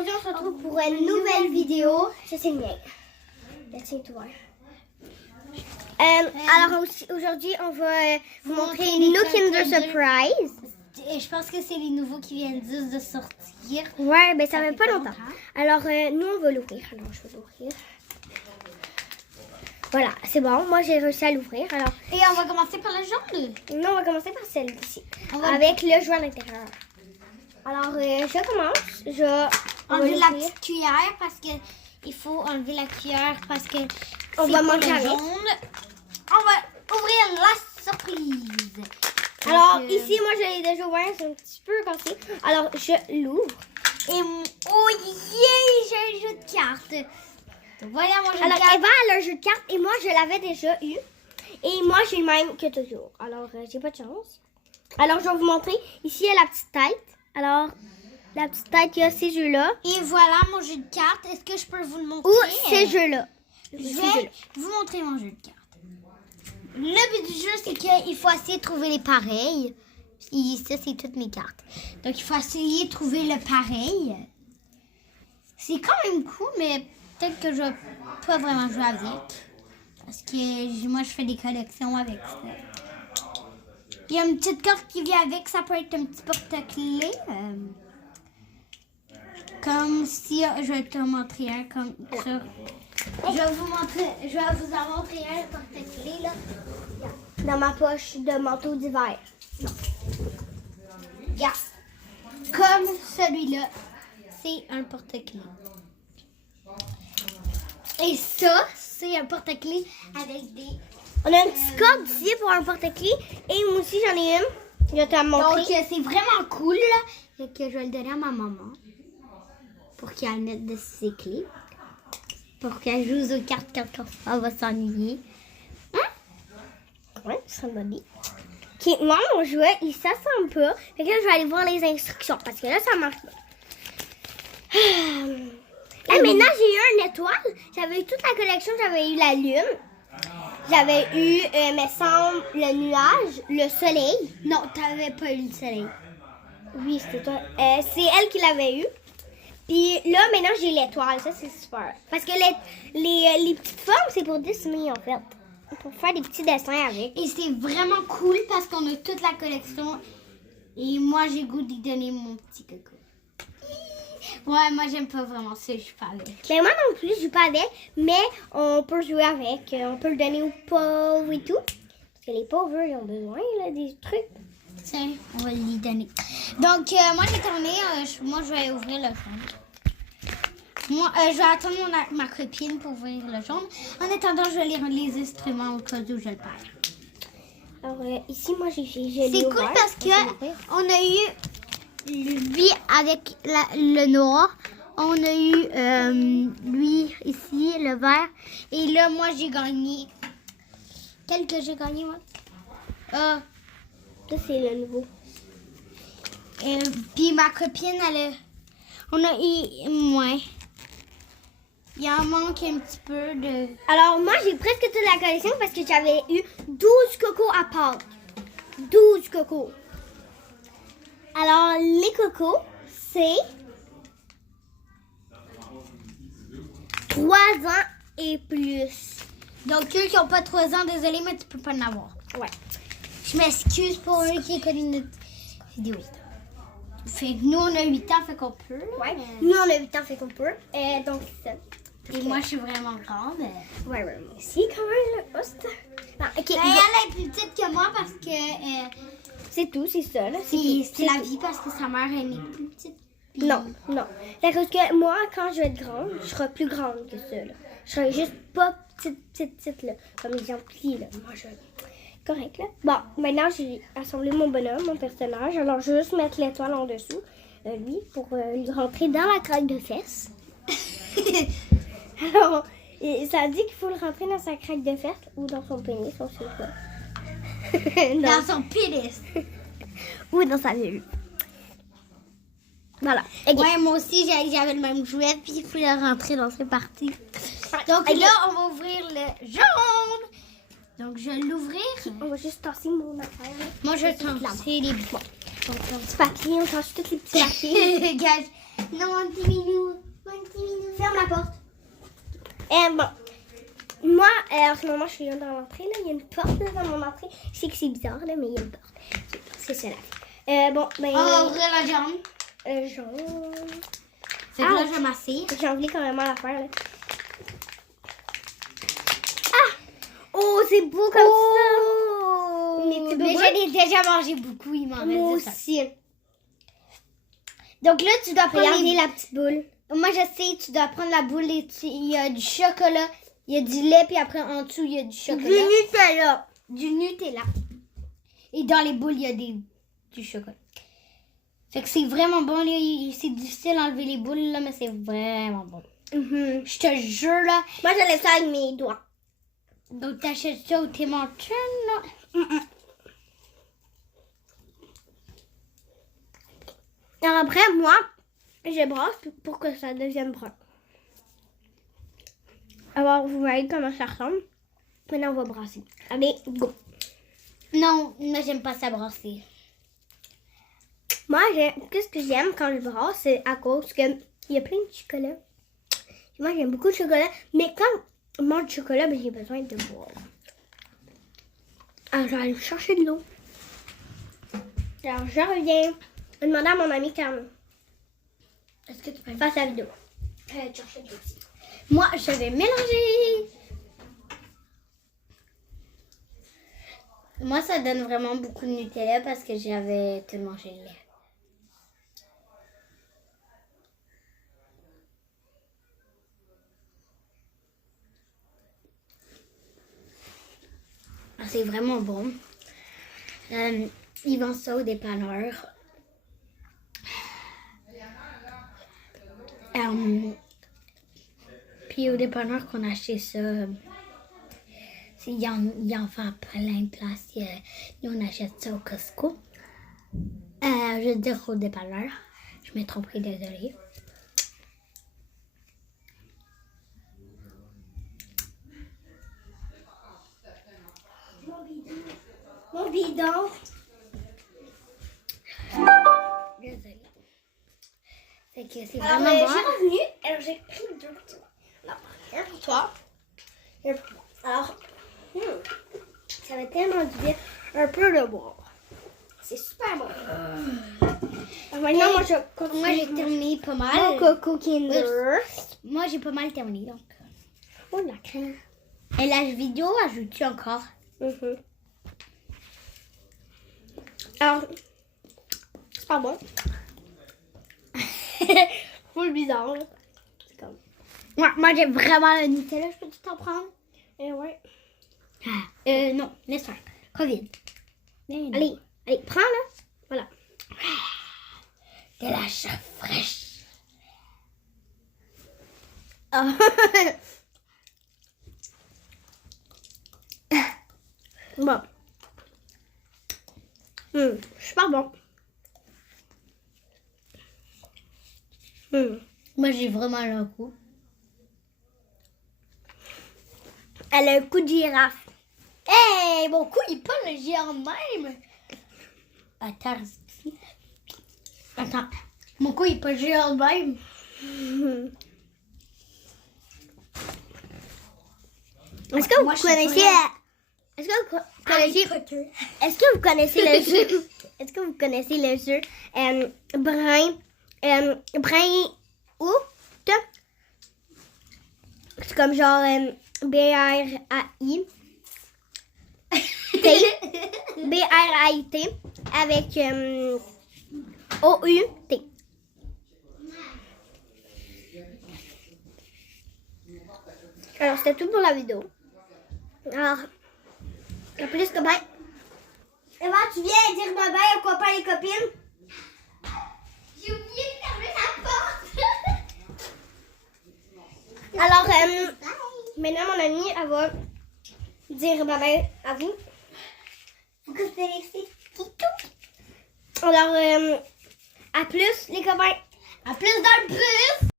aujourd'hui, on se retrouve pour une nouvelle vidéo. Ça, c'est le mien. Le tien est ouvert. Alors, aujourd'hui, on va vous montrer nos Kinder Surprise. Je pense que c'est les nouveaux qui viennent juste de sortir. Ouais, ben ça fait pas longtemps. Alors, nous, on va l'ouvrir. Alors, je vais l'ouvrir. Voilà, c'est bon. Moi, j'ai réussi à l'ouvrir. Alors, Et on va commencer par le jaune. non, on va commencer par celle-ci. Avec le jouet à l'intérieur. Alors, je commence. Je vais Enlever la petite cuillère parce que il faut enlever la cuillère parce que On va manger le avec. jaune. On va ouvrir la surprise. Alors, Donc, ici, moi, je l'ai déjà ouvert. C'est un petit peu cassé. Alors, je l'ouvre. Et oh yeah, j'ai un jeu de cartes. Donc, voilà mon jeu de Alors, cartes. Eva, elle a un jeu de cartes et moi, je l'avais déjà eu. Et moi, j'ai le même que toujours. Alors, j'ai pas de chance. Alors, je vais vous montrer. Ici, il y a la petite tête. Alors, la petite tête, il y a ces jeux-là. Et voilà mon jeu de cartes. Est-ce que je peux vous le montrer? Ou ces jeux-là. Je vais vous montrer mon jeu de cartes. Le but du jeu, c'est qu'il faut essayer de trouver les pareils. Et ça, c'est toutes mes cartes. Donc, il faut essayer de trouver le pareil. C'est quand même cool, mais peut-être que je vais pas vraiment jouer avec. Parce que moi, je fais des collections avec ça. Il y a une petite carte qui vient avec. Ça peut être un petit porte-clés. Comme si... je vais te montrer un comme ça. Je vais vous en montrer un porte-clés, là. Dans ma poche de manteau d'hiver. Regarde. Comme celui-là, c'est un porte-clés. Et ça, c'est un porte-clés avec des... On a un petit code ici pour un porte-clés. Et moi aussi, j'en ai une. Je vais te la montrer. Donc, c'est vraiment cool, là. Fait que je vais le donner à ma maman. Pour qu'elle mette de ses clés. Pour qu'elle joue aux cartes quand on va s'ennuyer. Ouais, c'est une bonne idée. Ok, moi, mon jouet, il s'assemble pas. Fait que là, je vais aller voir les instructions. Parce que là, ça marche pas. Là, maintenant, j'ai eu une étoile. J'avais eu toute la collection. J'avais eu la lune. J'avais eu, me semble, le nuage, le soleil. Non, t'avais pas eu le soleil. Oui, c'était toi. C'est elle qui l'avait eu. Puis là, maintenant, j'ai l'étoile. Ça, c'est super. Parce que les petites formes, c'est pour dessiner, en fait. Pour faire des petits dessins avec. Et c'est vraiment cool parce qu'on a toute la collection. Et moi, j'ai goût d'y donner mon petit coco. Ouais, moi, j'aime pas vraiment ça, je joue pas avec. Mais moi non plus, je joue pas avec. Mais on peut jouer avec. On peut le donner aux pauvres et tout. Parce que les pauvres, ils ont besoin là, des trucs. Tiens, on va lui donner. Donc, moi, j'ai terminé. Moi, je vais ouvrir le jaune. Moi, je vais attendre ma copine pour ouvrir le jaune. En attendant, je vais lire les instruments au cas où je le perds. Alors, ici, moi, j'ai C'est cool parce que on a eu lui avec le noir. On a eu lui ici, le vert. Et là, moi, j'ai gagné. Quel que j'ai gagné, moi? Ça, c'est le nouveau. Puis ma copine, on a eu moins. Il en manque un petit peu de... Alors, moi, j'ai presque toute la collection parce que j'avais eu 12 cocos à Pâques. 12 cocos. Alors, les cocos, c'est 3 ans et plus. Donc, eux qui n'ont pas 3 ans, désolé, mais tu peux pas en avoir. Ouais. Je m'excuse pour eux qui connaissent notre vidéo. Fait que nous, on a 8 ans, fait qu'on peut. Ouais. Nous, on a 8 ans, fait qu'on peut. Donc, c'est ça. Et moi, je suis vraiment grande. Ouais, moi aussi, quand même, le poste. Non, ok, Ben, elle est plus petite que moi parce que c'est tout, c'est ça, là. c'est la vie parce que sa mère, elle est plus petite. Puis- Non. C'est parce que moi, quand je vais être grande, je serai plus grande que ça, là. Je serai juste pas petite, là. Comme les gens petits, là. Moi, je... Correct, là. Bon, maintenant, j'ai assemblé mon bonhomme, mon personnage. Alors, je vais juste mettre l'étoile en dessous, lui, pour lui rentrer dans la craque de fesses. Alors, ça dit qu'il faut le rentrer dans sa craque de fesses ou dans son pénis, on sait pas. Dans son pénis. Ou dans sa vulve. Voilà. Okay. Ouais, moi aussi, j'avais le même jouet, puis il faut le rentrer dans ses parties. Donc là, on va ouvrir le jaune. Donc, je vais l'ouvrir. On va juste tasser mon affaire. Moi, je vais tasser les bons. Petit papier, on tasse tous les petits papiers. Regarde, Non, mon petit minou. Mon petit minou. Ferme la porte. Bon. Moi, en ce moment, je suis dans l'entrée. Là. Il y a une porte là, dans mon entrée. Je sais que c'est bizarre, là, mais il y a une porte. C'est ça, là. Bon, ben... On va ouvrir la jambe. Genre... Fait que là, je vais masser. J'ai envie carrément la faire, là. Ah! Oh, c'est beau comme ça! Mais j'en ai déjà mangé beaucoup. Il m'en Moi reste ça. aussi. Donc là, tu dois prendre Regardez la petite boule. Moi, je sais, tu dois prendre la boule et il y a du chocolat, il y a du lait, puis après, en dessous, il y a du chocolat. Du Nutella. Du Nutella. Et dans les boules, il y a du chocolat. Fait que c'est vraiment bon. Là, c'est difficile d'enlever les boules, là, mais c'est vraiment bon. Je te jure, là. Moi, je laisse ça avec mes doigts. Donc, t'achètes ça au Tim Hortons, là. Alors après, moi, je brasse pour que ça devienne brun. Alors, vous voyez comment ça ressemble. Maintenant, on va brasser. Allez, go. Non, moi, j'aime pas ça brasser. Moi, qu'est-ce que j'aime quand je brasse, c'est à cause que il y a plein de chocolat. Moi, j'aime beaucoup de chocolat, mais quand je mange du chocolat, ben, j'ai besoin de boire. Alors, je vais aller chercher de l'eau. Alors, je reviens. Je vais demander à mon ami Carmen. Est-ce que tu peux Face à la vidéo. Chercher de l'eau aussi. Moi, je vais mélanger. Moi, ça donne vraiment beaucoup de Nutella parce que j'avais tout mangé le lait. Ah, c'est vraiment bon. Ils vendent ça au dépanneur. Puis au dépanneur qu'on a acheté ça, il y en fait à plein de places. Nous, on achète ça au Costco. Je veux dire au dépanneur. Je m'ai trompée, désolée. Mon bidon. Désolée. Fait que c'est Alors, vraiment je suis bon. revenue. Alors, j'ai pris deux petits. Non, un pour toi. Un pour moi. Alors, ça va tellement du bien. Un peu de boire. C'est super bon. Alors, maintenant, moi, je continue. Moi, j'ai terminé pas Mon mal. Coco Kinder. Moi, j'ai pas mal terminé. Donc. Oh, la crème. Et la vidéo, ajoute-tu encore? Alors, c'est pas bon. Full bizarre, là. C'est comme... Moi, j'ai vraiment le Nutella. Je peux t'en prendre? ouais. Non, laisse faire. Covid. Allez, prends, là. Voilà. De la chaux fraîche. Ah. Bon. Super bon. Moi, j'ai vraiment le coup. Elle a un coup de girafe. Hey, mon cou, il est pas le géant même. Attends. Mon cou, il est pas géant même. Est-ce que Moi, vous je suis connaissez... vraie. Est-ce que vous connaissez le jeu? Est-ce que vous connaissez le jeu Brin ou c'est comme genre B-R-A-I B-R-A-I-T avec O-U-T. Alors c'était tout pour la vidéo. Alors à plus, copain. Eva, tu viens dire bye bye aux copains et copines? J'ai oublié de fermer la porte. Alors, maintenant, mon amie, elle va dire bye bye à vous. Vous connaissez tout. Alors, à plus, les copains. À plus dans le bus.